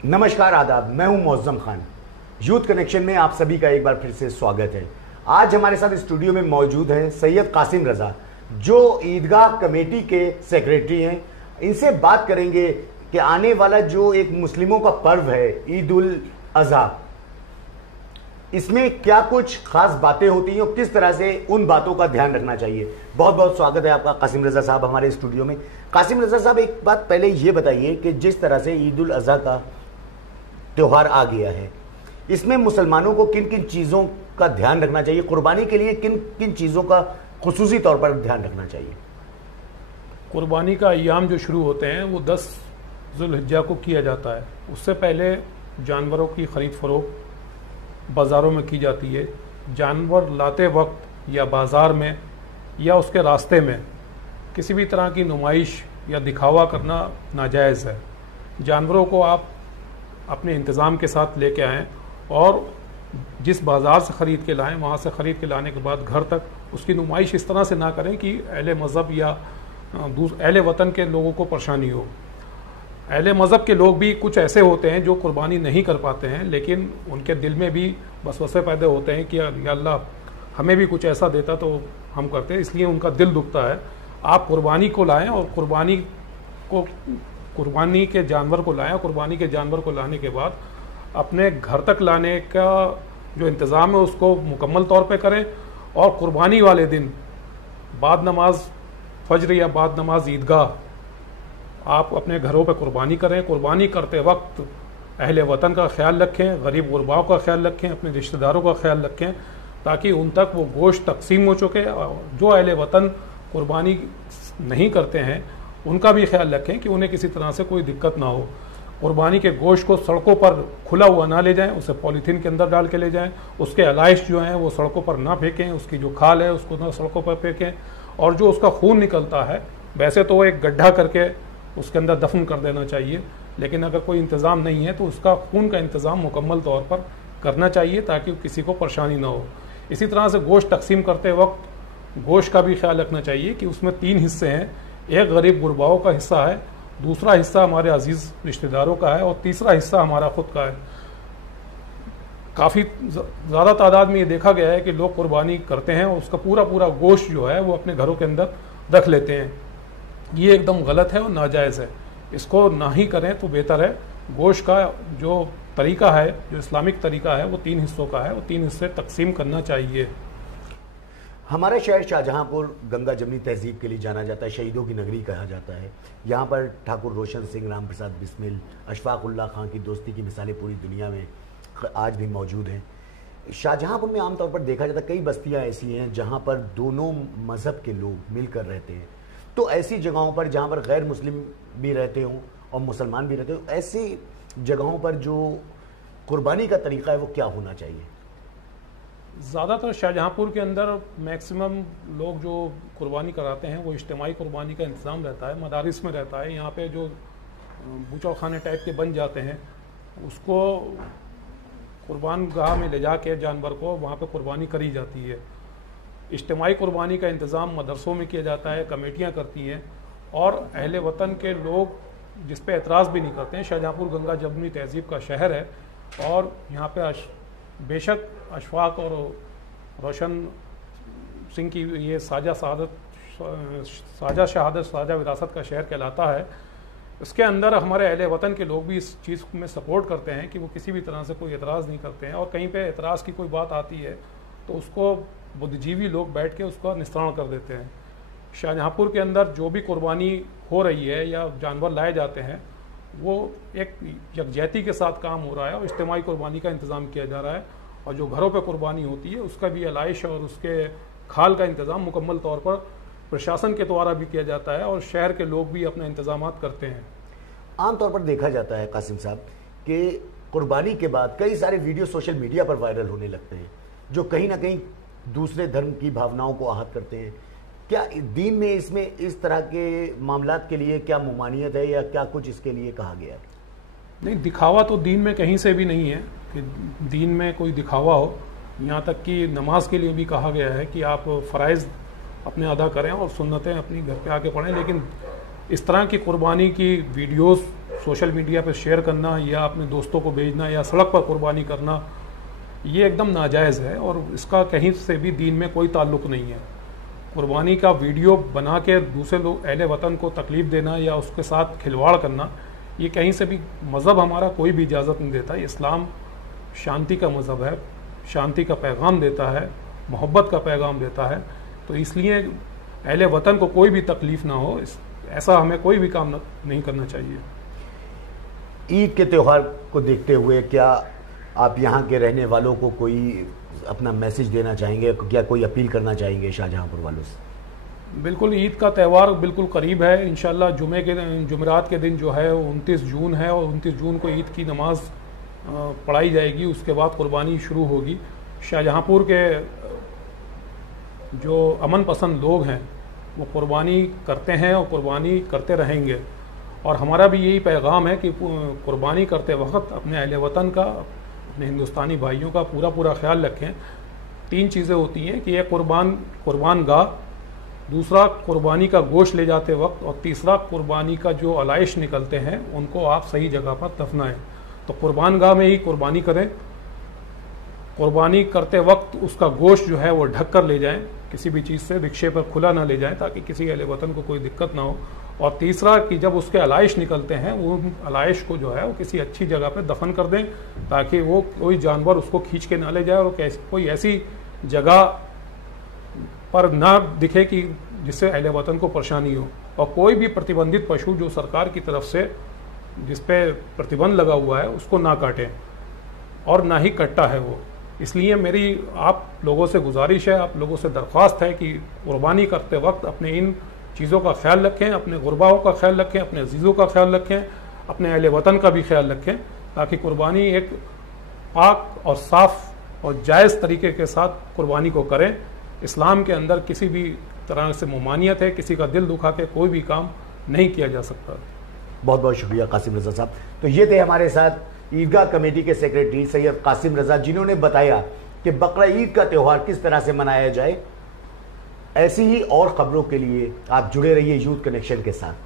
नमस्कार आदाब, मैं हूं मौज़म खान। यूथ कनेक्शन में आप सभी का एक बार फिर से स्वागत है। आज हमारे साथ स्टूडियो में मौजूद हैं सैयद कासिम रजा, जो ईदगाह कमेटी के सेक्रेटरी हैं। इनसे बात करेंगे कि आने वाला जो एक मुस्लिमों का पर्व है ईद उल अज़हा, इसमें क्या कुछ खास बातें होती हैं और किस तरह से उन बातों का ध्यान रखना चाहिए। बहुत बहुत स्वागत है आपका कासिम रजा साहब हमारे स्टूडियो में। कासिम रजा साहब, एक बात पहले ये बताइए कि जिस तरह से ईद उल अज़हा का त्योहार आ गया है, इसमें मुसलमानों को किन किन चीज़ों का ध्यान रखना चाहिए, कुर्बानी के लिए किन किन चीज़ों का खुसूसी तौर पर ध्यान रखना चाहिए। कुर्बानी का अय्याम जो शुरू होते हैं वो 10 ज़ुल्हिज्जा को किया जाता है। उससे पहले जानवरों की ख़रीद फ़रोख्त बाज़ारों में की जाती है। जानवर लाते वक्त या बाज़ार में या उसके रास्ते में किसी भी तरह की नुमाइश या दिखावा करना नाजायज़ है। जानवरों को आप अपने इंतज़ाम के साथ लेके आएँ और जिस बाज़ार से ख़रीद के लाएँ वहाँ से ख़रीद के लाने के बाद घर तक उसकी नुमाइश इस तरह से ना करें कि अहले मज़हब या अहले वतन के लोगों को परेशानी हो। अहले मज़हब के लोग भी कुछ ऐसे होते हैं जो कुर्बानी नहीं कर पाते हैं, लेकिन उनके दिल में भी वसवसे पैदा होते हैं कि या अल्लाह हमें भी कुछ ऐसा देता तो हम करते, इसलिए उनका दिल दुखता है। आप कुर्बानी को लाएँ और कुर्बानी के जानवर को लाएँ। कुर्बानी के जानवर को लाने के बाद अपने घर तक लाने का जो इंतज़ाम है उसको मुकम्मल तौर पे करें और कुर्बानी वाले दिन बाद नमाज फज्र या बाद नमाज ईदगाह आप अपने घरों पे कुर्बानी करें। कुर्बानी करते वक्त अहले वतन का ख्याल रखें, गरीब गुरबाओं का ख्याल रखें, अपने रिश्तेदारों का ख्याल रखें ताकि उन तक वो गोश्त तकसीम हो चुके। जो अहले वतन कुर्बानी नहीं करते हैं उनका भी ख्याल रखें कि उन्हें किसी तरह से कोई दिक्कत ना हो। कुर्बानी के गोश्त को सड़कों पर खुला हुआ ना ले जाएं, उसे पॉलीथीन के अंदर डाल के ले जाएं। उसके अलाइश जो हैं वो सड़कों पर ना फेंकें, उसकी जो खाल है उसको ना सड़कों पर फेंकें। और जो उसका खून निकलता है वैसे तो एक गड्ढा करके उसके अंदर दफन कर देना चाहिए, लेकिन अगर कोई इंतज़ाम नहीं है तो उसका खून का इंतज़ाम मुकम्मल तौर पर करना चाहिए ताकि किसी को परेशानी ना हो। इसी तरह से गोश्त तकसीम करते वक्त गोश्त का भी ख्याल रखना चाहिए कि उसमें 3 हिस्से हैं। एक गरीब गुरबाओं का हिस्सा है, दूसरा हिस्सा हमारे अजीज़ रिश्तेदारों का है और तीसरा हिस्सा हमारा खुद का है। काफ़ी ज़्यादा तादाद में ये देखा गया है कि लोग कुर्बानी करते हैं और उसका पूरा गोश्त जो है वो अपने घरों के अंदर रख लेते हैं। ये एकदम गलत है और नाजायज़ है, इसको ना ही करें तो बेहतर है। गोश्त का जो तरीका है, जो इस्लामिक तरीका है, वो 3 हिस्सों का है, वो 3 हिस्से तकसीम करना चाहिए। हमारा शहर शाहजहांपुर गंगा जमनी तहजीब के लिए जाना जाता है, शहीदों की नगरी कहा जाता है। यहाँ पर ठाकुर रोशन सिंह, राम प्रसाद बिस्मिल, अशफाक उल्लाह खां की दोस्ती की मिसालें पूरी दुनिया में आज भी मौजूद हैं। शाहजहांपुर में आमतौर पर देखा जाता है कई बस्तियाँ ऐसी हैं जहाँ पर दोनों मज़हब के लोग मिलकर रहते हैं। तो ऐसी जगहों पर जहाँ पर गैर मुस्लिम भी रहते हों और मुसलमान भी रहते हों, ऐसी जगहों पर जो कुर्बानी का तरीका है वो क्या होना चाहिए? ज़्यादातर शाहजहांपुर के अंदर मैक्सिमम लोग जो कुर्बानी कराते हैं वो इज्तिमाई कुर्बानी का इंतज़ाम रहता है, मदारिस में रहता है। यहाँ पे जो बूचड़ खाने टाइप के बन जाते हैं उसको कुर्बान गाह में ले जाके जानवर को वहाँ पे कुर्बानी करी जाती है। इज्तिमाई कुर्बानी का इंतज़ाम मदरसों में किया जाता है, कमेटियाँ करती हैं और अहले वतन के लोग जिस पे एतराज़ भी नहीं करते हैं। शाहजहांपुर गंगा जमनी तहजीब का शहर है और यहाँ पे बेशक अशफाक और रोशन सिंह की ये साझा शहादत साझा विरासत का शहर कहलाता है। इसके अंदर हमारे अहले वतन के लोग भी इस चीज़ में सपोर्ट करते हैं कि वो किसी भी तरह से कोई एतराज़ नहीं करते हैं और कहीं पे एतराज़ की कोई बात आती है तो उसको बुद्धिजीवी लोग बैठ के उसका निस्तारण कर देते हैं। शाहजहांपुर के अंदर जो भी कुर्बानी हो रही है या जानवर लाए जाते हैं वो एक यकजहती के साथ काम हो रहा है और इज्तिमाई कुर्बानी का इंतज़ाम किया जा रहा है। और जो घरों पे कुर्बानी होती है उसका भी अलाइश और उसके खाल का इंतज़ाम मुकम्मल तौर पर प्रशासन के द्वारा भी किया जाता है और शहर के लोग भी अपने इंतज़ामात करते हैं। आमतौर पर देखा जाता है कासिम साहब कि कुर्बानी के बाद कई सारे वीडियो सोशल मीडिया पर वायरल होने लगते हैं जो कहीं ना कहीं दूसरे धर्म की भावनाओं को आहत करते हैं। क्या दीन में इसमें इस तरह के मामलात के लिए क्या मुमानियत है या क्या कुछ इसके लिए कहा गया है? नहीं, दिखावा तो दीन में कहीं से भी नहीं है कि दीन में कोई दिखावा हो। यहाँ तक कि नमाज के लिए भी कहा गया है कि आप फ़राइज़ अपने अदा करें और सुन्नतें अपनी घर पे आके पढ़ें, लेकिन इस तरह की कुर्बानी की वीडियोस سوشل میڈیا پہ شیئر کرنا یا اپنے دوستوں کو بھیجنا یا سڑک پر قربانی کرنا یہ ایک دم ناجائز ہے، اور اس کا کہیں سے بھی دین میں کوئی تعلق نہیں ہے۔ قربانی کا ویڈیو بنا کے دوسرے لوگ اہل وطن کو تکلیف دینا یا اس کے ساتھ کھلواڑ کرنا، یہ کہیں سے بھی مذہب ہمارا کوئی بھی اجازت نہیں دیتا۔ اسلام شانتی کا مذہب ہے، شانتی کا پیغام دیتا ہے، محبت کا پیغام دیتا ہے، تو اس لیے اہل وطن کو کوئی بھی تکلیف نہ ہو، ایسا ہمیں کوئی بھی کام نہیں کرنا چاہیے۔ عید کے تہوار کو دیکھتے ہوئے کیا آپ یہاں کے رہنے والوں کو کوئی اپنا میسج دینا چاہیں گے، کیا کوئی اپیل کرنا چاہیں گے شاہجہاں پور والوں سے؟ بالکل، عید کا تہوار بالکل قریب ہے، انشاءاللہ جمعرات کے دن جو ہے 29 جون ہے، اور 29 جون کو عید کی نماز پڑھائی جائے گی، اس کے بعد قربانی شروع ہوگی۔ شاہجہاں پور کے جو امن پسند لوگ ہیں وہ قربانی کرتے ہیں اور قربانی کرتے رہیں گے، اور ہمارا بھی یہی پیغام ہے کہ قربانی کرتے وقت اپنے اہل وطن کا، اپنے ہندوستانی بھائیوں کا پورا خیال رکھیں۔ 3 چیزیں ہوتی ہیں کہ یہ قربان گاہ، دوسرا قربانی کا گوشت لے جاتے وقت، اور تیسرا قربانی کا جو علائش نکلتے ہیں ان کو آپ صحیح جگہ پر دفنائیں۔ تو قربان گاہ میں ہی قربانی کریں، قربانی کرتے وقت اس کا گوشت جو ہے وہ ڈھک کر لے جائیں، کسی بھی چیز سے رکشے پر کھلا نہ لے جائیں تاکہ کسی اہل وطن کو کوئی دقت نہ ہو، اور تیسرا کہ جب اس کے علائش نکلتے ہیں وہ علائش کو جو ہے وہ کسی اچھی جگہ پہ دفن کر دیں تاکہ وہ کوئی جانور اس کو کھینچ کے نہ لے جائے، اور کوئی ایسی جگہ پر نہ دکھے کہ جس سے اہل وطن کو پریشانی ہو، اور کوئی بھی پرتیبندھت پشو جو سرکار کی طرف سے جس پہ پرتیبندھ لگا ہوا ہے اس کو نہ کاٹیں، اور نہ ہی کٹتا ہے وہ۔ اس لیے میری آپ لوگوں سے گزارش ہے، آپ لوگوں سے درخواست ہے کہ قربانی کرتے وقت اپنے ان چیزوں کا خیال رکھیں، اپنے غرباؤں کا خیال رکھیں، اپنے عزیزوں کا خیال رکھیں، اپنے اہل وطن کا بھی خیال رکھیں، تاکہ قربانی ایک پاک اور صاف اور جائز طریقے کے ساتھ قربانی کو کریں۔ اسلام کے اندر کسی بھی طرح سے ممانعت ہے، کسی کا دل دکھا کے کوئی بھی کام نہیں کیا جا سکتا۔ بہت بہت شکریہ قاسم رضا صاحب۔ تو یہ تھے ہمارے ساتھ عیدگاہ کمیٹی کے سیکریٹری سید قاسم رضا، جنہوں نے بتایا کہ بقرہ عید کا تہوار کس طرح سے منایا جائے۔ ایسی ہی اور خبروں کے لیے آپ جڑے رہیے یوتھ کنیکشن کے ساتھ۔